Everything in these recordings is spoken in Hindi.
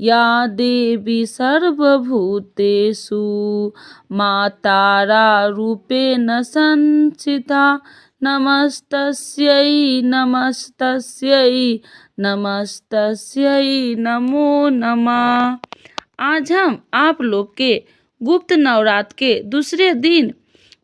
या देवी सर्वभूतेषु मातारा रूपेण संस्थिता नमस्तस्यै नमस्तस्यै नमस्तस्यै नमो नमः। आज हम आप लोग के गुप्त नवरात्र के दूसरे दिन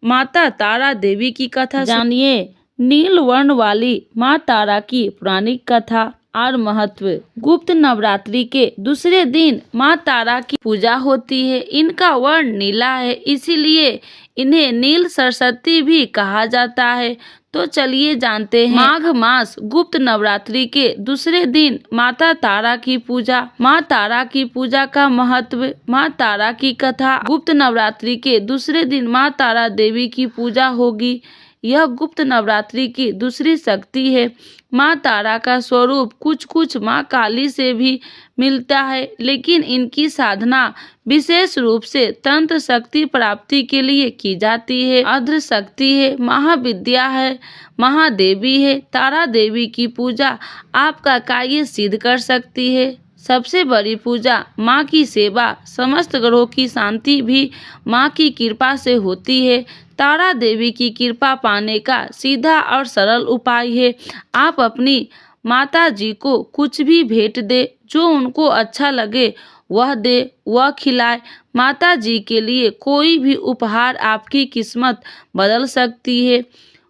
माता तारा देवी की कथा जानिए। नील वर्ण वाली माँ तारा की पौराणिक कथा और महत्व। गुप्त नवरात्रि के दूसरे दिन माँ तारा की पूजा होती है। इनका वर्ण नीला है, इसीलिए इन्हें नील सरस्वती भी कहा जाता है। तो चलिए जानते हैं माघ मास गुप्त नवरात्रि के दूसरे दिन माता तारा की पूजा। माँ तारा की पूजा का महत्व, माँ तारा की कथा। गुप्त नवरात्रि के दूसरे दिन माँ तारा देवी की पूजा होगी। यह गुप्त नवरात्रि की दूसरी शक्ति है। माँ तारा का स्वरूप कुछ कुछ माँ काली से भी मिलता है, लेकिन इनकी साधना विशेष रूप से तंत्र शक्ति प्राप्ति के लिए की जाती है। अद्र शक्ति है, महाविद्या है, महादेवी है। तारा देवी की पूजा आपका कार्य सिद्ध कर सकती है। सबसे बड़ी पूजा माँ की सेवा, समस्त ग्रहों की शांति भी माँ की कृपा से होती है। तारा देवी की कृपा पाने का सीधा और सरल उपाय है, आप अपनी माता जी को कुछ भी भेंट दे, जो उनको अच्छा लगे वह दे, वह खिलाए। माता जी के लिए कोई भी उपहार आपकी किस्मत बदल सकती है।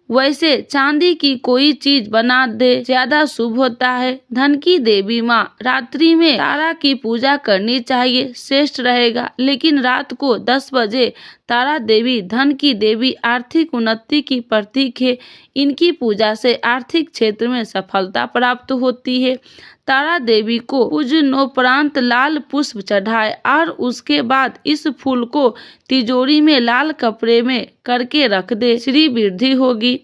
वैसे चांदी की कोई चीज बना दे, ज्यादा शुभ होता है। धन की देवी माँ रात्रि में तारा की पूजा करनी चाहिए, श्रेष्ठ रहेगा। लेकिन रात को 10 बजे तारा देवी धन की देवी, आर्थिक उन्नति की प्रतीक है। इनकी पूजा से आर्थिक क्षेत्र में सफलता प्राप्त होती है। तारा देवी को पूजनोपरांत लाल पुष्प चढ़ाए और उसके बाद इस फूल को तिजोरी में लाल कपड़े में करके रख दे, श्री वृद्धि होगी।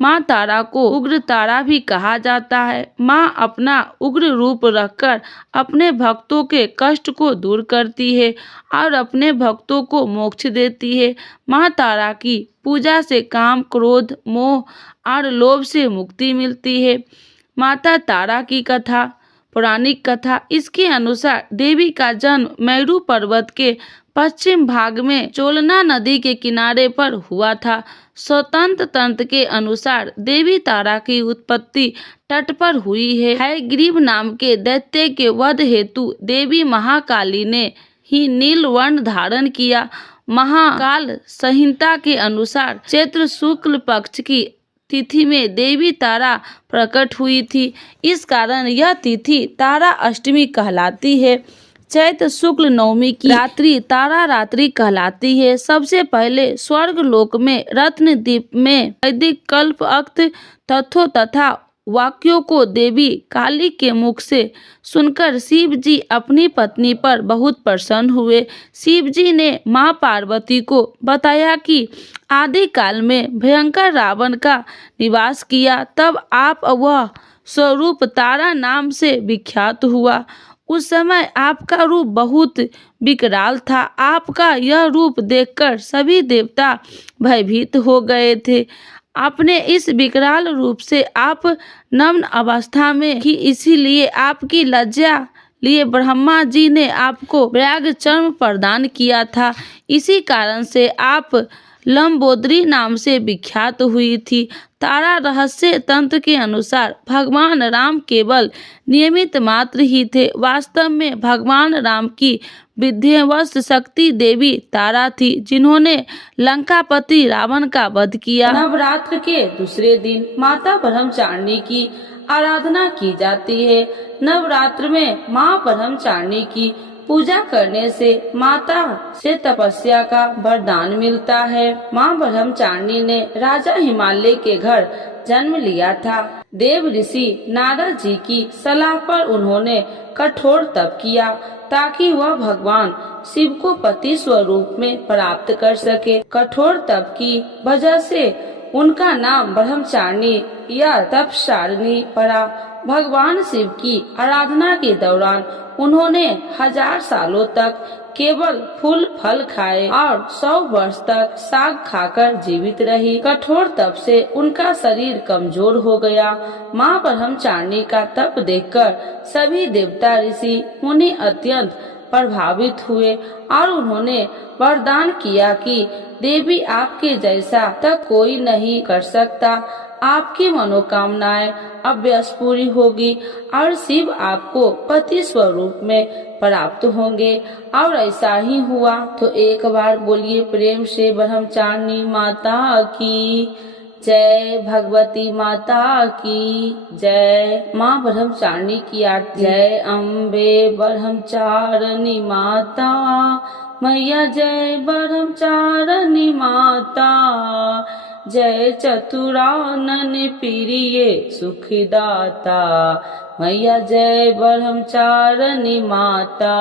माँ तारा को उग्र तारा भी कहा जाता है। माँ अपना उग्र रूप रखकर अपने भक्तों के कष्ट को दूर करती है और अपने भक्तों को मोक्ष देती है। माँ तारा की पूजा से काम, क्रोध, मोह और लोभ से मुक्ति मिलती है। माता तारा की कथा, पौराणिक कथा। इसके अनुसार देवी का जन्म मेरू पर्वत के पश्चिम भाग में चोलना नदी के किनारे पर हुआ था। स्वतंत्र तंत्र के अनुसार देवी तारा की उत्पत्ति तट पर हुई है। हयग्रीव नाम के दैत्य के वध हेतु देवी महाकाली ने ही नील वर्ण धारण किया। महाकाल संहिता के अनुसार चैत्र शुक्ल पक्ष की तिथि में देवी तारा प्रकट हुई थी। इस कारण यह तिथि तारा अष्टमी कहलाती है। चैत्र शुक्ल नवमी की रात्रि तारा रात्रि कहलाती है। सबसे पहले स्वर्ग लोक में रत्नदीप में वैदिक कल्प अक्त तथ्यों तथा वाक्यों को देवी काली के मुख से सुनकर शिव जी अपनी पत्नी पर बहुत प्रसन्न हुए। शिव जी ने माँ पार्वती को बताया कि आदि काल में भयंकर रावण का निवास किया, तब आप वह स्वरूप तारा नाम से विख्यात हुआ। उस समय आपका रूप बहुत विकराल था। आपका यह रूप देखकर सभी देवता भयभीत हो गए थे। अपने इस विकराल रूप से आप नग्न अवस्था में ही, इसीलिए आपकी लज्जा लिए ब्रह्मा जी ने आपको व्याघ्र चर्म प्रदान किया था। इसी कारण से आप लंबोदरी नाम से विख्यात हुई थी। तारा रहस्य तंत्र के अनुसार भगवान राम केवल नियमित मात्र ही थे। वास्तव में भगवान राम की विध्यवस्त शक्ति देवी तारा थी, जिन्होंने लंकापति रावण का वध किया। नवरात्र के दूसरे दिन माता ब्रह्मचारिणी की आराधना की जाती है। नवरात्र में माँ ब्रह्मचारिणी की पूजा करने से माता से तपस्या का वरदान मिलता है। माँ ब्रह्मचारिणी ने राजा हिमालय के घर जन्म लिया था। देव ऋषि नारद जी की सलाह पर उन्होंने कठोर तप किया ताकि वह भगवान शिव को पति स्वरूप में प्राप्त कर सके। कठोर तप की वजह से उनका नाम ब्रह्मचारिणी या तपसारिणी पड़ा। भगवान शिव की आराधना के दौरान उन्होंने 1000 सालों तक केवल फूल फल खाए और 100 वर्ष तक साग खाकर जीवित रही। कठोर तप से उनका शरीर कमजोर हो गया। माँ ब्रह्मचारिणी का तप देखकर सभी देवता ऋषि मुनि अत्यंत प्रभावित हुए और उन्होंने वरदान किया कि देवी आपके जैसा तक कोई नहीं कर सकता। आपकी मनोकामनाएं अवश्य पूरी होगी और शिव आपको पति स्वरूप में प्राप्त होंगे। और ऐसा ही हुआ। तो एक बार बोलिए प्रेम से ब्रह्मचारिणी माता की जय, भगवती माता की जय। माँ ब्रह्मचारिणी की आरती। जय अम्बे ब्रह्मचारिणी माता मैया, जय ब्रह्मचारिणी माता, जय चतुरानन प्रिय सुखदाता मैया, जय ब्रह्मचारिणी माता।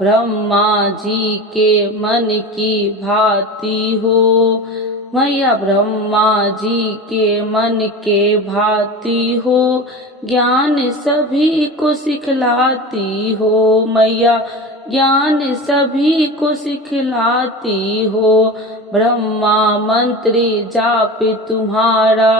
ब्रह्मा जी के मन की भांति हो मैया, ब्रह्मा जी के मन के भांति हो, ज्ञान सभी को सिखलाती हो मैया, ज्ञान सभी को सिखलाती हो। ब्रह्मा मंत्र जाप तुम्हारा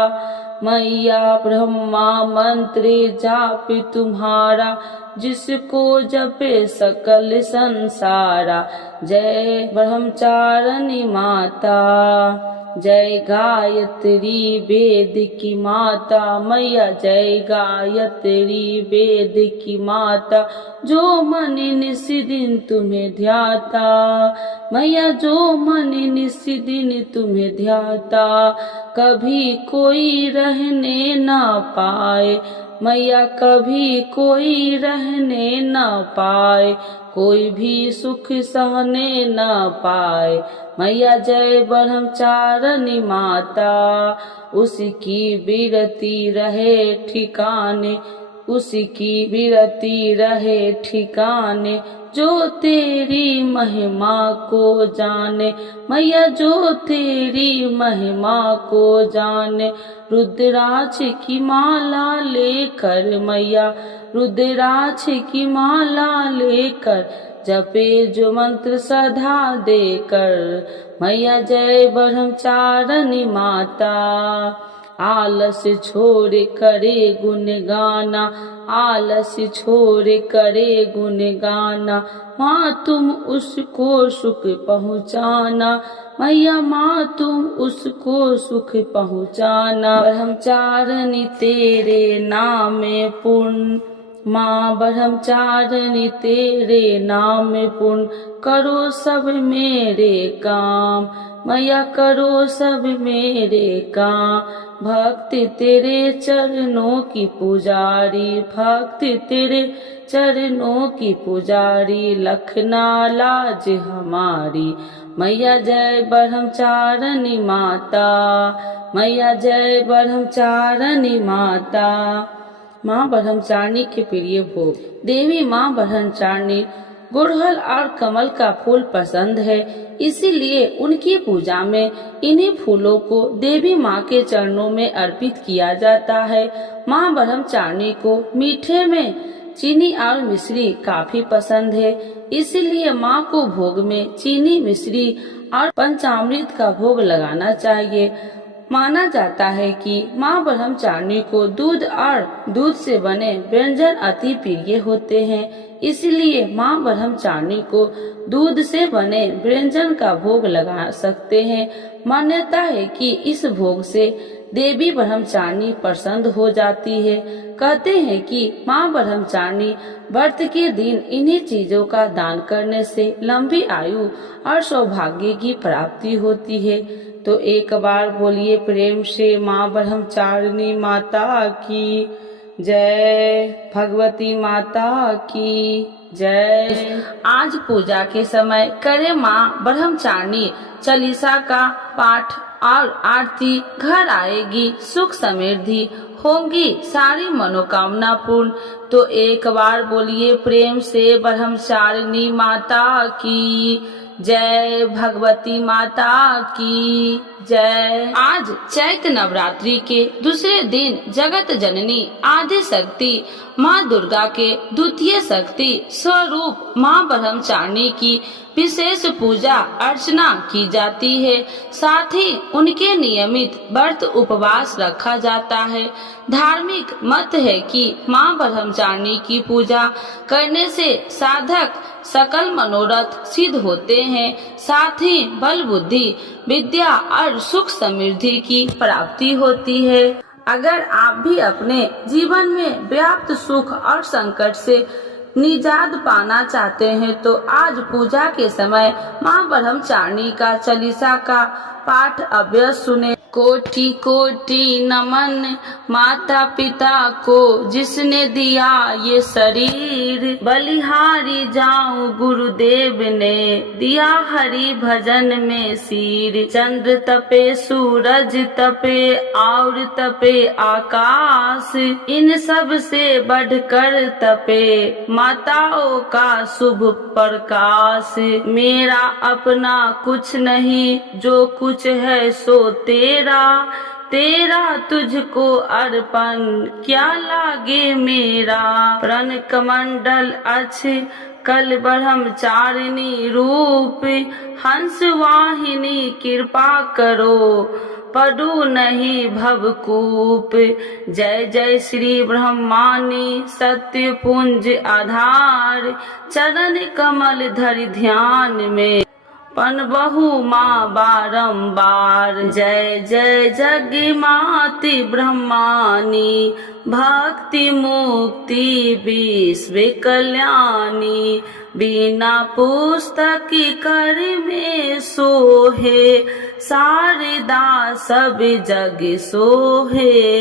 मैया, ब्रह्मा मंत्र जाप तुम्हारा, जिसको जपे सकल संसारा। जय ब्रह्मचारिणी माता, जय गायत्री वेद की माता मैया, जय गायत्री वेद की माता, जो मन निस्दिन तुम्हें ध्याता मैया, जो मन निस्दिन तुम्हें ध्याता, कभी कोई रहने ना पाए मैया, कभी कोई रहने न पाए, कोई भी सुख सहने न पाए मैया। जय ब्रह्मचारिणी माता, उसकी विरति रहे ठिकाने, उसकी विरति रहे ठिकाने, जो तेरी महिमा को जाने मैया, जो तेरी महिमा को जाने। रुद्राक्ष की माला लेकर मैया, रुद्राक्ष की माला लेकर, जपे जो मंत्र सदा देकर मैया। जय ब्रह्मचारिणी माता, आलस छोड़ करे गुण गाना, आलस छोड़ करे गुण गाना, माँ तुम उसको सुख पहुँचाना मैया, माँ तुम उसको सुख पहुँचाना। ब्रह्मचारिणी तेरे नाम पूर्ण माँ, ब्रह्मचारिणी तेरे नाम पूर्ण, करो सब मेरे काम मैया, करो सब मेरे काम। भक्ति तेरे चरणों की पुजारी, भक्ति तेरे चरणों की पुजारी, लखना लाज हमारी मैया। जय ब्रह्मचारिणी माता मैया, जय ब्रह्मचारिणी माता। माँ ब्रह्मचारिणी के प्रिय भोग। देवी माँ ब्रह्मचारिणी गुड़हल और कमल का फूल पसंद है, इसीलिए उनकी पूजा में इन्हीं फूलों को देवी माँ के चरणों में अर्पित किया जाता है। माँ ब्रह्मचारिणी को मीठे में चीनी और मिश्री काफी पसंद है, इसलिए माँ को भोग में चीनी, मिश्री और पंचामृत का भोग लगाना चाहिए। माना जाता है कि माँ ब्रह्मचारिणी को दूध और दूध से बने व्यंजन अति प्रिय होते हैं, इसलिए माँ ब्रह्मचारिणी को दूध से बने व्यंजन का भोग लगा सकते हैं। मान्यता है कि इस भोग से देवी ब्रह्मचारिणी प्रसन्न हो जाती है। कहते हैं कि माँ ब्रह्मचारिणी व्रत के दिन इन्हीं चीजों का दान करने से लंबी आयु और सौभाग्य की प्राप्ति होती है। तो एक बार बोलिए प्रेम से माँ ब्रह्मचारिणी माता की जय, भगवती माता की जय। आज पूजा के समय करे माँ ब्रह्मचारिणी चालीसा का पाठ और आरती, घर आएगी सुख समृद्धि, होंगी सारी मनोकामना पूर्ण। तो एक बार बोलिए प्रेम से ब्रह्मचारिणी माता की जय, भगवती माता की जय। आज चैत्र नवरात्रि के दूसरे दिन जगत जननी आदि शक्ति माँ दुर्गा के द्वितीय शक्ति स्वरूप माँ ब्रह्मचारिणी की विशेष पूजा अर्चना की जाती है। साथ ही उनके नियमित व्रत उपवास रखा जाता है। धार्मिक मत है कि माँ ब्रह्मचारिणी की पूजा करने से साधक सकल मनोरथ सिद्ध होते हैं। साथ ही बल बुद्धि विद्या और सुख समृद्धि की प्राप्ति होती है। अगर आप भी अपने जीवन में व्याप्त सुख और संकट से निजात पाना चाहते हैं तो आज पूजा के समय माँ ब्रह्मचारिणी का चालीसा का पाठ अवश्य सुने। कोटि कोटि नमन माता पिता को जिसने दिया ये शरीर, बलिहारी जाऊं गुरुदेव ने दिया हरि भजन में सिर। चंद्र तपे सूरज तपे और तपे आकाश, इन सब से बढ़कर तपे माताओं का शुभ प्रकाश। मेरा अपना कुछ नहीं जो कुछ है सो तेरा, तेरा तुझको अर्पण क्या लागे मेरा। प्रण कमंडल अच्छ कल ब्रह्मचारिणी रूप, हंस वाहिनी कृपा करो पडू नहीं भवकूप। जय जय श्री ब्रह्मानी सत्य पुंज आधार, चरण कमल धरि ध्यान में पन बहु माँ बारंबार। जय जय जग माति ब्रह्मानी, भक्ति मुक्ति विश्व कल्याणी। बिना पुस्तक कर में सोहे, शारदा सब जग सोहे।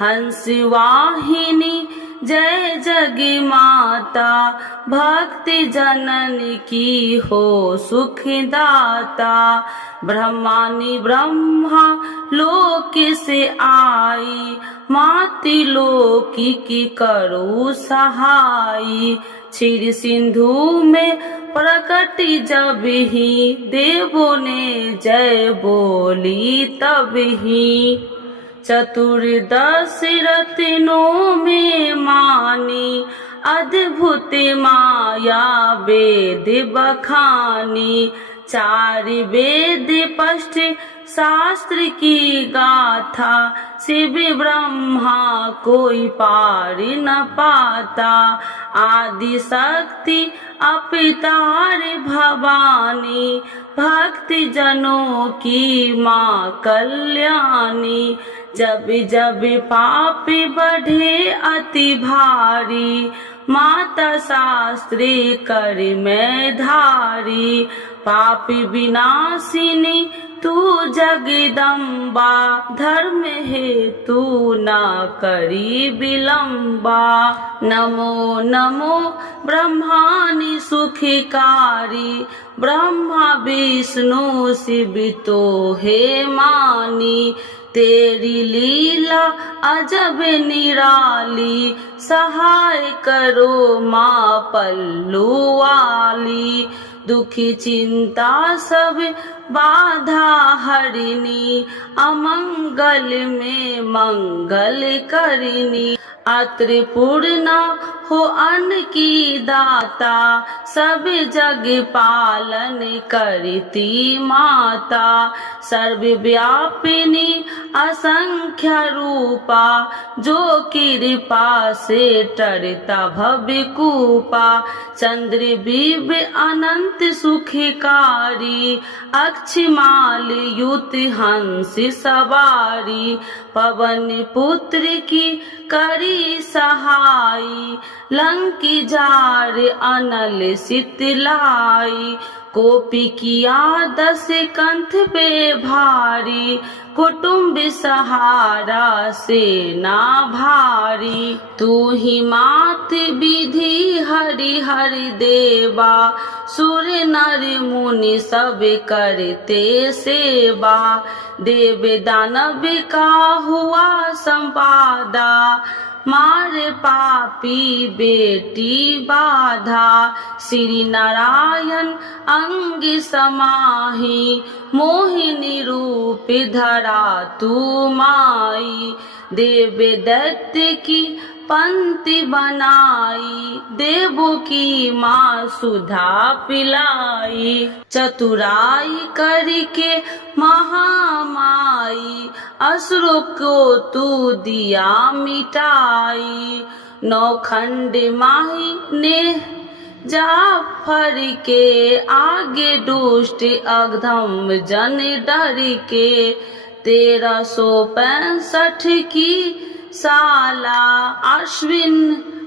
हंस वाहिनी जय जग माता, भक्ति जनन की हो सुखदाता। ब्रह्मानी ब्रह्मा लोक से आई, माति लोकी की करो सहाई। क्षीर सिंधु में प्रकट जब ही, देवों ने जय बोली तब ही। चतुर्दश रत्नों में मानी, अद्भुत माया वेद बखानी। चार वेद पष्ट शास्त्र की गाथा, शिव ब्रह्मा कोई पार न पाता। आदि शक्ति अपितार भवानी, भक्ति जनों की माँ कल्याणी। जब जब पाप बढ़े अति भारी, माता शास्त्री कर में धारी। पाप विनाशिनी तू जगदम्बा, धर्म हेतु न करी विलंबा। नमो नमो ब्रह्मानी सुखकारी, ब्रह्मा विष्णु शिव तो हे मानी। तेरी लीला अजब निराली, सहाय करो माँ पल्लू वाली। दुखी चिंता सब बाधा हरिणी, अमंगल में मंगल करिनी। अत्र पूर्णा हो अन्न की दाता, सब जग पालन करती माता। सर्वव्यापिनी असंख्य रूपा, जो कृपा से टरता भवकूपा। चंद्र बिंब अनंत सुखकारी, अक्षमाल युत हंस सवारी। पवन पुत्र की करी सहाई, लंकी जार अनल शीतलाई। कोपी किया 10 कंठ पे भारी, कुटुंब सहारा सेना भारी। तू ही मात विधि हरि हरि देवा, सुर नर मुनि सब करते सेवा। देव दानव का हुआ संपादा, मार पापी बेटी बाधा। श्री नारायण अंग समाही, मोहिनी रूप धरा तू माई। देव दैत्य की पंक्ति बनाई, देवों की माँ सुधा पिलाई। चतुराई करके महामाई, असुरों को तू दिया मिटाई। नौखंड माही ने जाफर के आगे दुष्ट अधम जन डर के। 1365 की साला अश्विन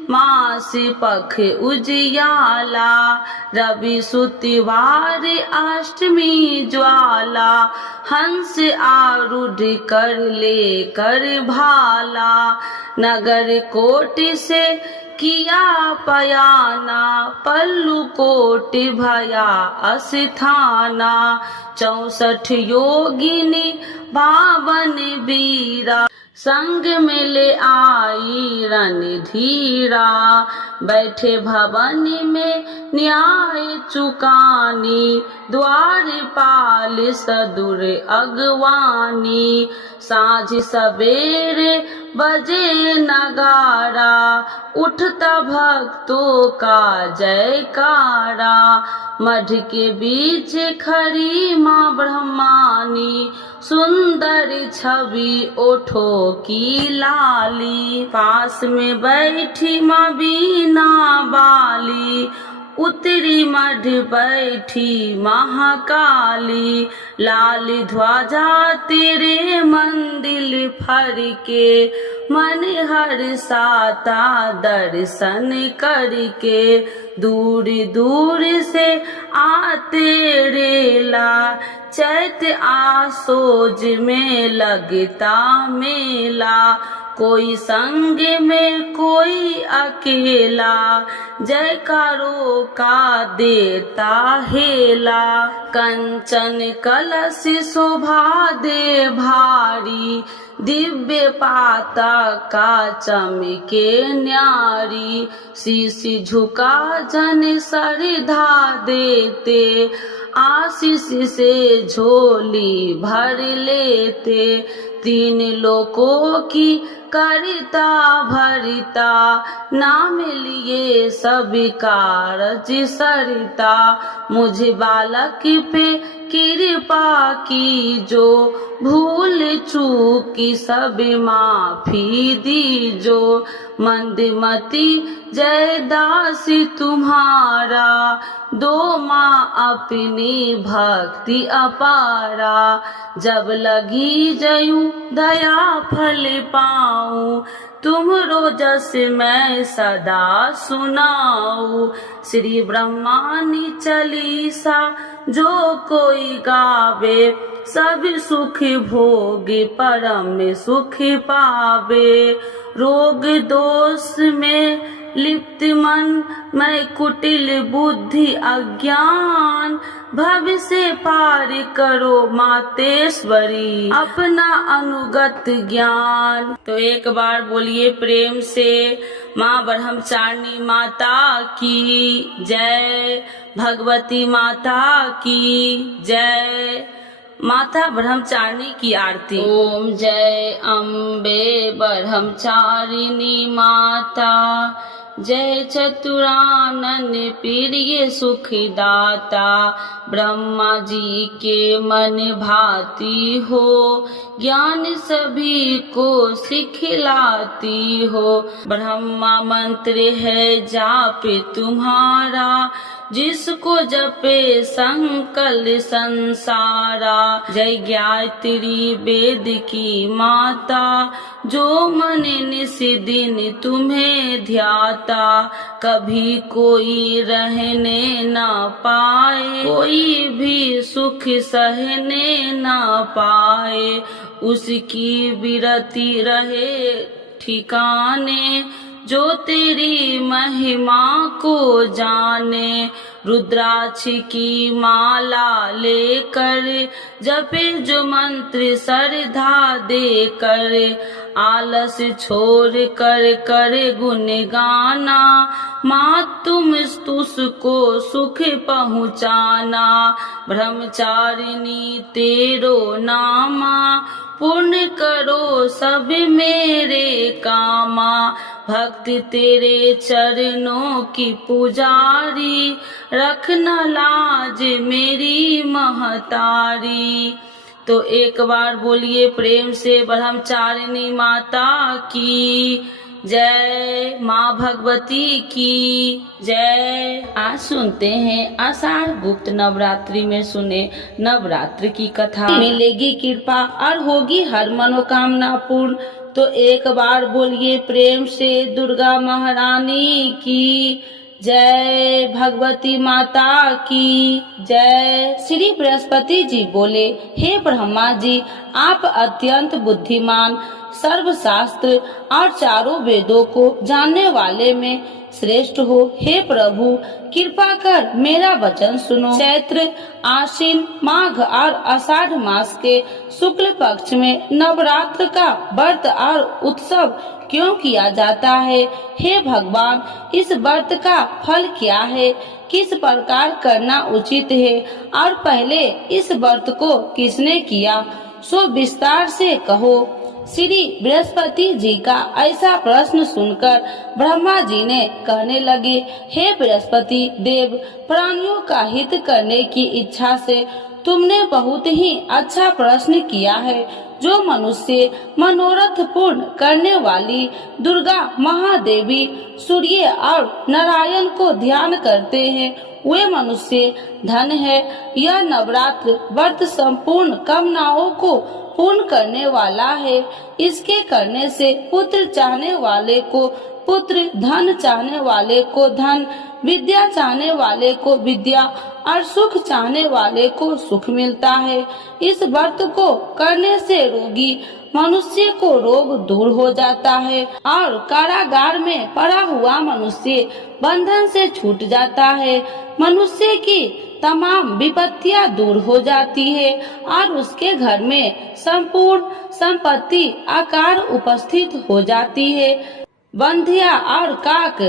मास पख उजियाला। रवि सुतिवार अष्टमी ज्वाला, हंस आरूढ़ कर ले कर भाला। नगर कोट से किया पयाना, पल्लू कोट भया अस्थाना। 64 योगिनी 52 वीरा, संग में ले आई रणधीरा। बैठे भवन में न्याय चुकानी, द्वारपाल सदुर अगवानी। साँझ सवेरे बजे नगारा, उठता भक्तों का जयकारा। मठ के बीच खड़ी माँ ब्रह्मानी, सुंदर छवि ओठों की लाली। पास में बैठी माँ बीना बाली, उत्तरी मठ बैठी महाकाली। लाल ध्वजा तेरे मंदिर फर के, मन हर साता दर्शन करके। दूर दूर से आते रेला, चैत आसोज में लगता मेला। कोई संग में कोई अकेला, जयकारों का देता हेला। कंचन कलश शोभा दे भारी, दिव्य पाता का चमके न्यारी। शीश झुका जन श्रद्धा देते, आशीष से झोली भर लेते। 3 लोकों की करता भरता, नाम लिए सब कारज सरता। मुझ बालक पे कृपा की जो, भूल चूक की सब माफी दीजो। मंदमती जय दासी तुम्हारा, दो माँ अपनी भक्ति अपारा। जब लगी जयूं दया फल पाऊं, तुमरो जस मैं सदा सुनाऊं। श्री ब्रह्मानी चालीसा जो कोई गावे, सब सुख भोग परम सुख पावे। रोग दोष में लिप्त मन, मैं कुटिल बुद्धि अज्ञान। भविष्य पार करो मातेश्वरी, अपना अनुगत ज्ञान। तो एक बार बोलिए प्रेम से, माँ ब्रह्मचारिणी माता की जय, भगवती माता की जय। माता ब्रह्मचारिणी की आरती। ओम जय अम्बे ब्रह्मचारिणी माता, जय चतुरानन प्रिय सुखदाता। ब्रह्मा जी के मन भाती हो, ज्ञान सभी को सिखलाती हो। ब्रह्मा मंत्र है जाप तुम्हारा, जिसको जपे संकल संसारा। जय गायत्री वेद की माता, जो मन निस दिन तुम्हें ध्याता। कभी कोई रहने न पाए, कोई भी सुख सहने न पाए। उसकी विरति रहे ठिकाने, जो तेरी महिमा को जाने। रुद्राक्ष की माला लेकर, जपे जो मंत्र श्रद्धा देकर। आलस छोड़ कर कर गुण गाना, माँ तुम तुझको सुख पहुँचाना। ब्रह्मचारिणी तेरो नामा, पूर्ण करो सब मेरे कामा। भक्ति तेरे चरणों की पुजारी, रखना लाज मेरी महतारी। तो एक बार बोलिए प्रेम से ब्रह्मचारिणी माता की जय, माँ भगवती की जय। आज सुनते हैं आषाढ़ गुप्त नवरात्रि में सुने नवरात्र की कथा। मिलेगी कृपा और होगी हर मनोकामना पूर्ण। तो एक बार बोलिए प्रेम से दुर्गा महारानी की जय, भगवती माता की जय। श्री बृहस्पति जी बोले, हे ब्रह्मा जी, आप अत्यंत बुद्धिमान, सर्वशास्त्र और चारों वेदों को जानने वाले में श्रेष्ठ हो। हे प्रभु, कृपा कर मेरा वचन सुनो। चैत्र, आश्विन, माघ और आषाढ़ मास के शुक्ल पक्ष में नवरात्र का व्रत और उत्सव क्यों किया जाता है? हे भगवान, इस व्रत का फल क्या है? किस प्रकार करना उचित है? और पहले इस व्रत को किसने किया, सो विस्तार से कहो। श्री बृहस्पति जी का ऐसा प्रश्न सुनकर ब्रह्मा जी ने कहने लगे, हे बृहस्पति देव, प्राणियों का हित करने की इच्छा से तुमने बहुत ही अच्छा प्रश्न किया है। जो मनुष्य मनोरथ पूर्ण करने वाली दुर्गा महादेवी, सूर्य और नारायण को ध्यान करते हैं, वे मनुष्य धन है। यह नवरात्र व्रत संपूर्ण कामनाओं को पूर्ण करने वाला है। इसके करने से पुत्र चाहने वाले को पुत्र, धन चाहने वाले को धन, विद्या चाहने वाले को विद्या और सुख चाहने वाले को सुख मिलता है। इस व्रत को करने से रोगी मनुष्य को रोग दूर हो जाता है और कारागार में पड़ा हुआ मनुष्य बंधन से छूट जाता है। मनुष्य की तमाम विपत्तियां दूर हो जाती है और उसके घर में संपूर्ण संपत्ति आकार उपस्थित हो जाती है। बंध्या और काक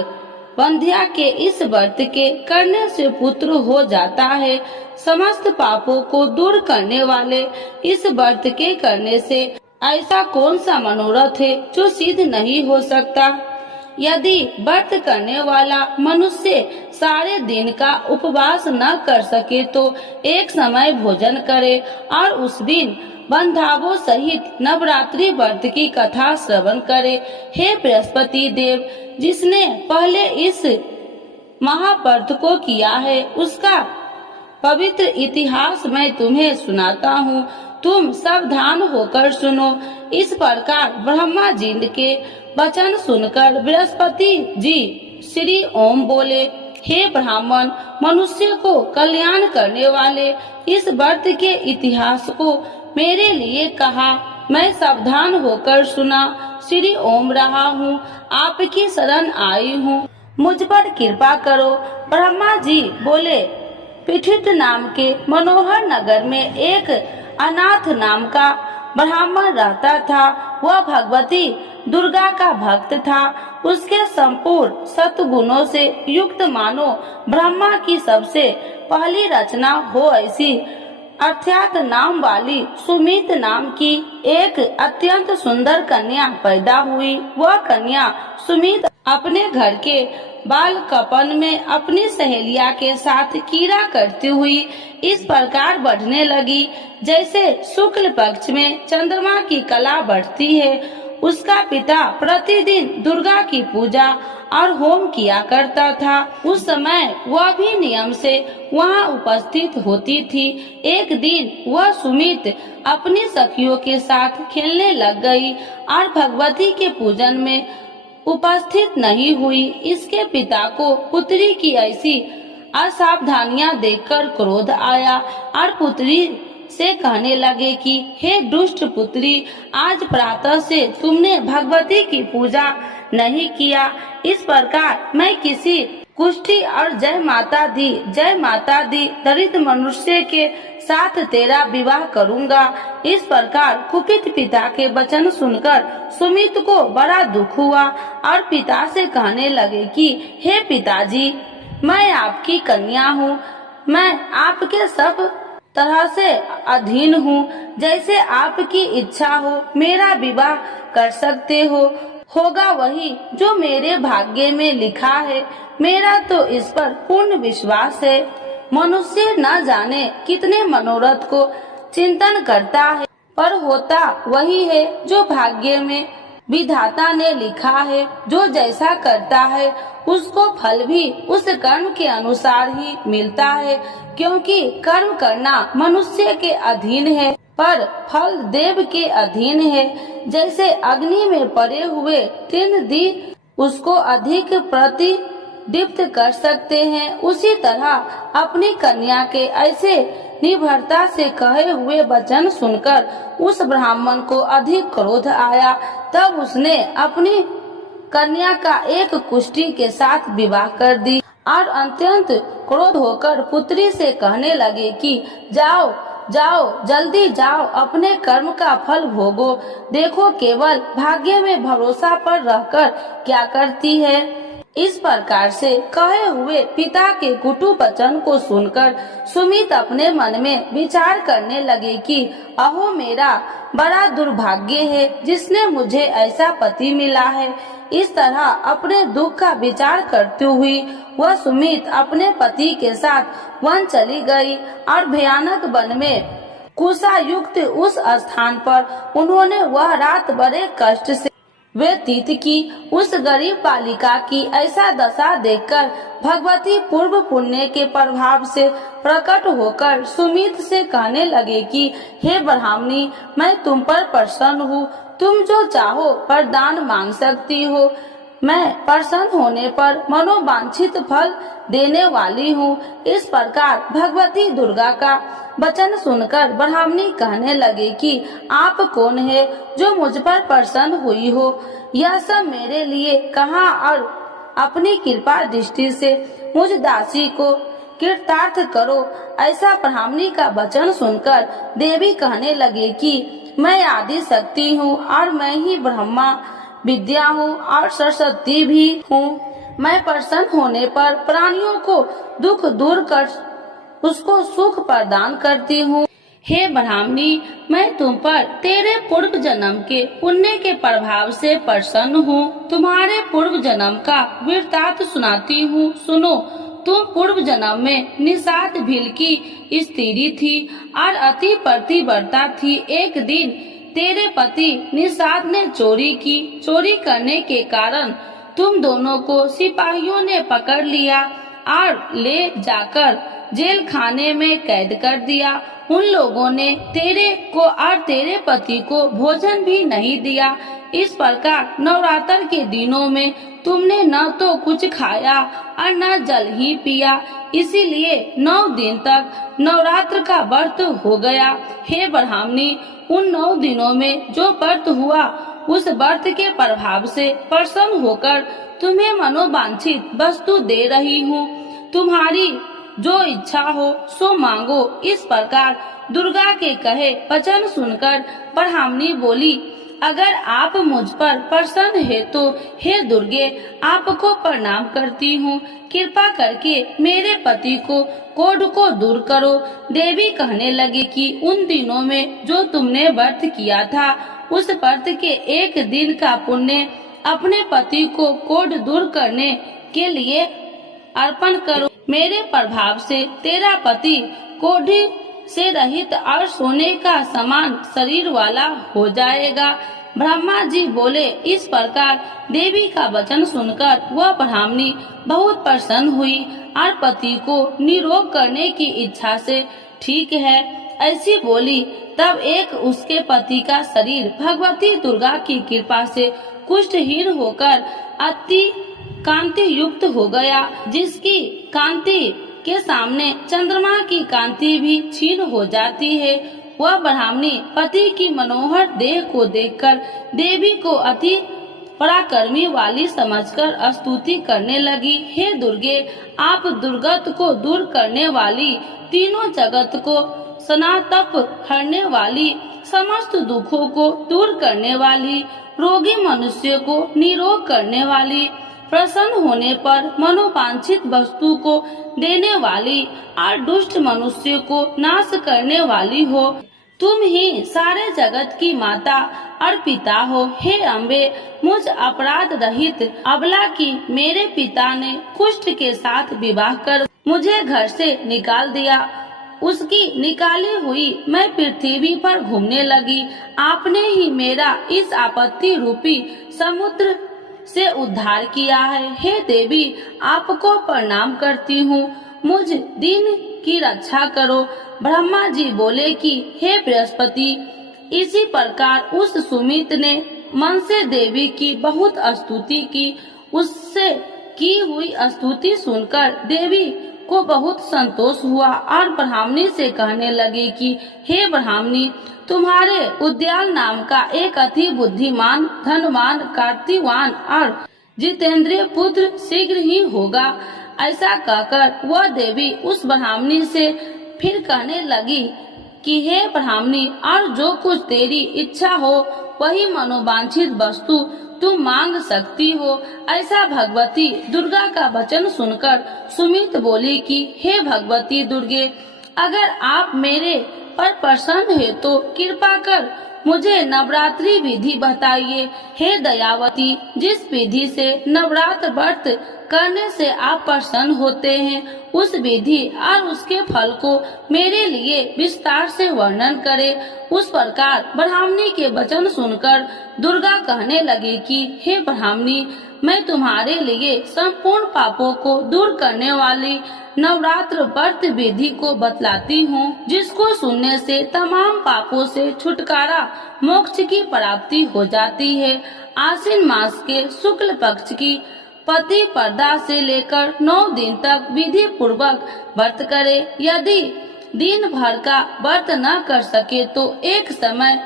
बंध्या के इस व्रत के करने से पुत्र हो जाता है। समस्त पापों को दूर करने वाले इस व्रत के करने से ऐसा कौन सा मनोरथ है जो सिद्ध नहीं हो सकता? यदि व्रत करने वाला मनुष्य सारे दिन का उपवास न कर सके तो एक समय भोजन करे और उस दिन बंधावों सहित नवरात्रि व्रत की कथा श्रवण करे। हे बृहस्पति देव, जिसने पहले इस महाव्रत को किया है, उसका पवित्र इतिहास मैं तुम्हें सुनाता हूँ। तुम सावधान होकर सुनो। इस प्रकार ब्रह्मा जी के वचन सुनकर बृहस्पति जी श्री ओम बोले, हे ब्राह्मण, मनुष्य को कल्याण करने वाले इस व्रत के इतिहास को मेरे लिए कहा। मैं सावधान होकर सुना। श्री ओम रहा हूँ, आपकी शरण आई हूँ, मुझ पर कृपा करो। ब्रह्मा जी बोले, पीठित नाम के मनोहर नगर में एक अनाथ नाम का ब्राह्मण रहता था। वह भगवती दुर्गा का भक्त था। उसके संपूर्ण सत्गुणों से युक्त मानो ब्रह्मा की सबसे पहली रचना हो ऐसी अर्थात नाम वाली सुमित नाम की एक अत्यंत सुंदर कन्या पैदा हुई। वह कन्या सुमित अपने घर के बालकपन में अपनी सहेलिया के साथ कीड़ा करती हुई इस प्रकार बढ़ने लगी जैसे शुक्ल पक्ष में चंद्रमा की कला बढ़ती है। उसका पिता प्रतिदिन दुर्गा की पूजा और होम किया करता था। उस समय वह भी नियम से वहाँ उपस्थित होती थी। एक दिन वह सुमित अपनी सखियों के साथ खेलने लग गई और भगवती के पूजन में उपस्थित नहीं हुई। इसके पिता को पुत्री की ऐसी असावधानियां देखकर क्रोध आया और पुत्री से कहने लगे कि हे दुष्ट पुत्री, आज प्रातः से तुमने भगवती की पूजा नहीं किया। इस प्रकार मैं किसी कुष्ठी और जय माता दी दरिद्र मनुष्य के साथ तेरा विवाह करूंगा। इस प्रकार कुपित पिता के वचन सुनकर सुमित को बड़ा दुख हुआ और पिता से कहने लगे कि हे पिताजी, मैं आपकी कन्या हूँ, मैं आपके सब तरह से अधीन हूँ, जैसे आपकी इच्छा हो मेरा विवाह कर सकते हो, होगा वही जो मेरे भाग्य में लिखा है। मेरा तो इस पर पूर्ण विश्वास है। मनुष्य न जाने कितने मनोरथ को चिंतन करता है, पर होता वही है जो भाग्य में विधाता ने लिखा है। जो जैसा करता है उसको फल भी उस कर्म के अनुसार ही मिलता है, क्योंकि कर्म करना मनुष्य के अधीन है पर फल देव के अधीन है। जैसे अग्नि में पड़े हुए तीन दी उसको अधिक प्रतिदीप्त कर सकते हैं, उसी तरह अपनी कन्या के ऐसे निर्भरता से कहे हुए वचन सुनकर उस ब्राह्मण को अधिक क्रोध आया। तब उसने अपनी कन्या का एक कुष्ठी के साथ विवाह कर दी और अत्यंत क्रोध होकर पुत्री से कहने लगे कि जाओ जल्दी जाओ, अपने कर्म का फल भोगो। देखो केवल भाग्य में भरोसा पर रहकर क्या करती है। इस प्रकार से कहे हुए पिता के कुटु वचन को सुनकर सुमित अपने मन में विचार करने लगे कि अहो मेरा बड़ा दुर्भाग्य है जिसने मुझे ऐसा पति मिला है। इस तरह अपने दुख का विचार करती हुई वह सुमित अपने पति के साथ वन चली गई और भयानक वन में कुशा युक्त उस स्थान पर उन्होंने वह रात बड़े कष्ट से व्यतीत की। उस गरीब बालिका की ऐसा दशा देखकर भगवती पूर्व पुण्य के प्रभाव से प्रकट होकर सुमित से कहने लगे कि हे ब्राह्मणी, मैं तुम पर प्रसन्न हूँ, तुम जो चाहो वरदान मांग सकती हो। मैं प्रसन्न होने पर मनोवांछित फल देने वाली हूँ। इस प्रकार भगवती दुर्गा का वचन सुनकर ब्राह्मणी कहने लगे कि आप कौन है जो मुझ पर प्रसन्न हुई हो। यह सब मेरे लिए कहा और अपनी कृपा दृष्टि से मुझ दासी को कृतार्थ करो। ऐसा ब्राह्मणी का वचन सुनकर देवी कहने लगे कि मैं आदि शक्ति हूँ और मैं ही ब्रह्मा विद्या हूँ और सरस्वती भी हूँ। मैं प्रसन्न होने पर प्राणियों को दुख दूर कर उसको सुख प्रदान करती हूँ। हे ब्राह्मणी, मैं तुम पर तेरे पूर्व जन्म के पुण्य के प्रभाव से प्रसन्न हूँ। तुम्हारे पूर्व जन्म का वृत्तांत सुनाती हूँ, सुनो। तुम पूर्व जन्म में निषाद भील की स्त्री थी और अति पतिव्रता थी। एक दिन तेरे पति निषाद ने चोरी की। चोरी करने के कारण तुम दोनों को सिपाहियों ने पकड़ लिया और ले जाकर जेल खाने में कैद कर दिया। उन लोगों ने तेरे को और तेरे पति को भोजन भी नहीं दिया। इस प्रकार नवरात्र के दिनों में तुमने न तो कुछ खाया और न जल ही पिया, इसीलिए 9 दिन तक नवरात्र का व्रत हो गया। हे ब्राह्मणी, उन 9 दिनों में जो व्रत हुआ उस व्रत के प्रभाव से प्रसन्न होकर तुम्हें मनोवांछित वस्तु दे रही हूँ। तुम्हारी जो इच्छा हो सो मांगो। इस प्रकार दुर्गा के कहे वचन सुनकर ब्राह्मणी बोली, अगर आप मुझ पर प्रसन्न है तो हे दुर्गे, आपको प्रणाम करती हूँ। कृपा करके मेरे पति को कोढ़ को दूर करो। देवी कहने लगी कि उन दिनों में जो तुमने व्रत किया था उस व्रत के एक दिन का पुण्य अपने पति को कोढ़ दूर करने के लिए अर्पण करो। मेरे प्रभाव से तेरा पति कोढ़ी से रहित और सोने का समान शरीर वाला हो जाएगा। ब्रह्मा जी बोले। इस प्रकार देवी का वचन सुनकर वह ब्राह्मणी बहुत प्रसन्न हुई और पति को निरोग करने की इच्छा से ठीक है ऐसी बोली। तब एक उसके पति का शरीर भगवती दुर्गा की कृपा से कुष्ठहीन होकर अति कांति युक्त हो गया, जिसकी कांति के सामने चंद्रमा की कांति भी क्षीण हो जाती है। वह ब्राह्मणी पति की मनोहर देह को देखकर देवी को अति पराक्रमी वाली समझकर स्तुति करने लगी। हे दुर्गे, आप दुर्गत को दूर करने वाली, तीनों जगत को सनातप हरने वाली, समस्त दुखों को दूर करने वाली, रोगी मनुष्य को निरोग करने वाली, प्रसन्न होने पर मनोवांछित वस्तु को देने वाली और दुष्ट मनुष्य को नाश करने वाली हो। तुम ही सारे जगत की माता और पिता हो। हे अम्बे, मुझ अपराध रहित अबला की मेरे पिता ने कुष्ठ के साथ विवाह कर मुझे घर से निकाल दिया। उसकी निकाली हुई मैं पृथ्वी पर घूमने लगी। आपने ही मेरा इस आपत्ति रूपी समुद्र से उद्धार किया है। हे देवी, आपको प्रणाम करती हूँ, मुझ दिन की रक्षा करो। ब्रह्मा जी बोले कि हे बृहस्पति, इसी प्रकार उस सुमित ने मन से देवी की बहुत स्तुति की। उससे की हुई स्तुति सुनकर देवी को बहुत संतोष हुआ और ब्राह्मणी से कहने लगी कि हे ब्राह्मणी, तुम्हारे उद्याल नाम का एक अति बुद्धिमान, धनवान, कार्तिवान और जितेंद्रिय पुत्र शीघ्र ही होगा। ऐसा कहकर वह देवी उस ब्राह्मणी से फिर कहने लगी कि हे ब्राह्मणी, और जो कुछ तेरी इच्छा हो वही मनोवांछित वस्तु तुम मांग सकती हो। ऐसा भगवती दुर्गा का वचन सुनकर सुमित बोली कि हे भगवती दुर्गे, अगर आप मेरे पर प्रसन्न है तो कृपा कर मुझे नवरात्रि विधि बताइए। हे दयावती, जिस विधि से नवरात्र व्रत करने से आप प्रसन्न होते हैं, उस विधि और उसके फल को मेरे लिए विस्तार से वर्णन करें। उस प्रकार ब्राह्मणी के वचन सुनकर दुर्गा कहने लगी कि हे ब्राह्मणी, मैं तुम्हारे लिए संपूर्ण पापों को दूर करने वाली नवरात्र व्रत विधि को बतलाती हूँ, जिसको सुनने से तमाम पापों से छुटकारा, मोक्ष की प्राप्ति हो जाती है। आश्विन मास के शुक्ल पक्ष की प्रतिपदा से लेकर 9 दिन तक विधि पूर्वक व्रत करे। यदि दिन भर का व्रत न कर सके तो एक समय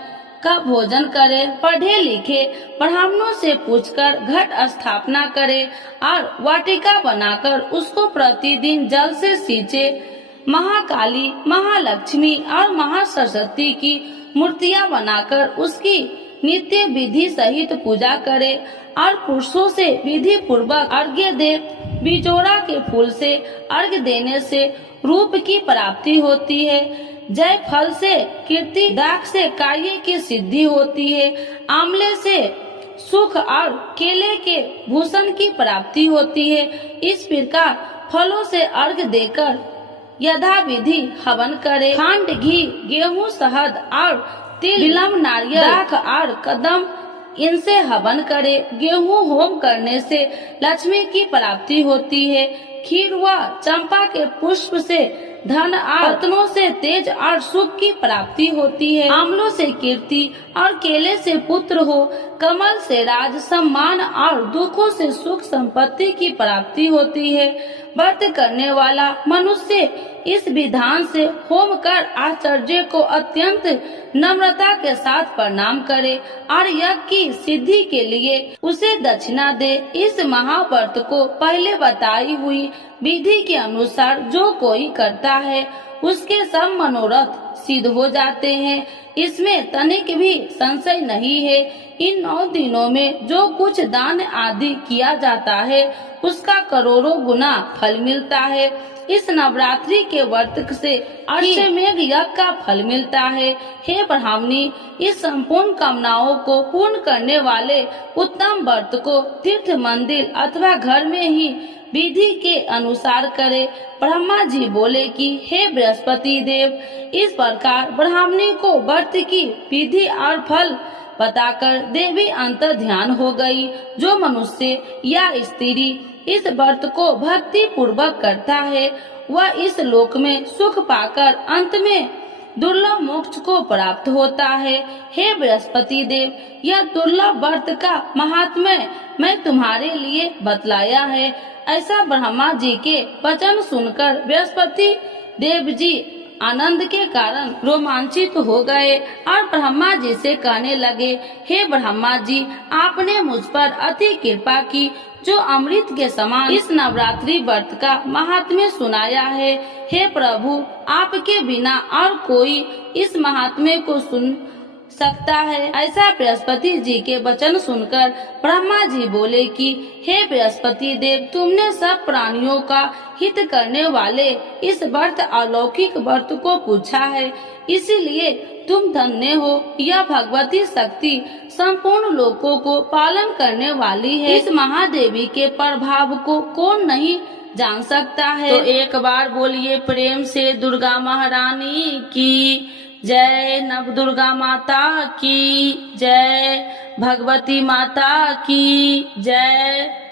का भोजन करे। पढ़े लिखे ब्राह्मणों से पूछकर घट स्थापना करे और वाटिका बनाकर उसको प्रतिदिन जल से सींचे। महाकाली, महालक्ष्मी और महासरस्वती की मूर्तियां बनाकर उसकी नित्य विधि सहित पूजा करे और पुरुषों से विधि पूर्वक अर्घ्य दे। बिजोड़ा के फूल से अर्घ्य देने से रूप की प्राप्ति होती है। जय फल से कीर्ति, दाख से कार्य की सिद्धि होती है। आंवले से सुख और केले के भूषण की प्राप्ति होती है। इस प्रकार फलों से अर्घ्य देकर यथा विधि हवन करे। खंड, घी, गेहूं, शहद और तिल, बिल्व, नारियल, दाख और कदम, इनसे हवन करे। गेहूं होम करने से लक्ष्मी की प्राप्ति होती है। खीर व चंपा के पुष्प से धन और रत्नों से तेज और सुख की प्राप्ति होती है। आंवलों से कीर्ति और केले से पुत्र हो। कमल से राज, सम्मान और दुखों से सुख संपत्ति की प्राप्ति होती है। व्रत करने वाला मनुष्य इस विधान से होम कर आचार्य को अत्यंत नम्रता के साथ प्रणाम करे और यज्ञ की सिद्धि के लिए उसे दक्षिणा दे। इस महाव्रत को पहले बताई हुई विधि के अनुसार जो कोई करता है उसके सब मनोरथ सिद्ध हो जाते हैं। इसमें तनिक भी संशय नहीं है। इन 9 दिनों में जो कुछ दान आदि किया जाता है उसका करोड़ों गुना फल मिलता है। इस नवरात्रि के व्रत से अश्वमेध यज्ञ का फल मिलता है। हे ब्राह्मणी, इस संपूर्ण कामनाओं को पूर्ण करने वाले उत्तम व्रत को तीर्थ, मंदिर अथवा घर में ही विधि के अनुसार करे। ब्रह्मा जी बोले कि हे बृहस्पति देव, इस प्रकार ब्राह्मणी को व्रत की विधि और फल बताकर देवी अंतर ध्यान हो गई। जो मनुष्य या स्त्री इस व्रत को भक्ति पूर्वक करता है वह इस लोक में सुख पाकर अंत में दुर्लभ मोक्ष को प्राप्त होता है। हे बृहस्पति देव, यह दुर्लभ व्रत का महात्म्य मैं तुम्हारे लिए बतलाया है। ऐसा ब्रह्मा जी के वचन सुनकर बृहस्पति देव जी आनंद के कारण रोमांचित हो गए और ब्रह्मा जी से कहने लगे, हे ब्रह्मा जी, आपने मुझ पर अति कृपा की, जो अमृत के समान इस नवरात्रि व्रत का महात्म्य सुनाया है। हे प्रभु, आपके बिना और कोई इस महात्म्य को सुन सकता है। ऐसा बृहस्पति जी के वचन सुनकर ब्रह्मा जी बोले कि हे बृहस्पति देव, तुमने सब प्राणियों का हित करने वाले इस व्रत अलौकिक व्रत को पूछा है, इसीलिए तुम धन्य हो। यह भगवती शक्ति संपूर्ण लोकों को पालन करने वाली है। इस महादेवी के प्रभाव को कौन नहीं जान सकता है। तो एक बार बोलिए प्रेम से दुर्गा महारानी की जय, नव दुर्गा माता की जय, भगवती माता की जय।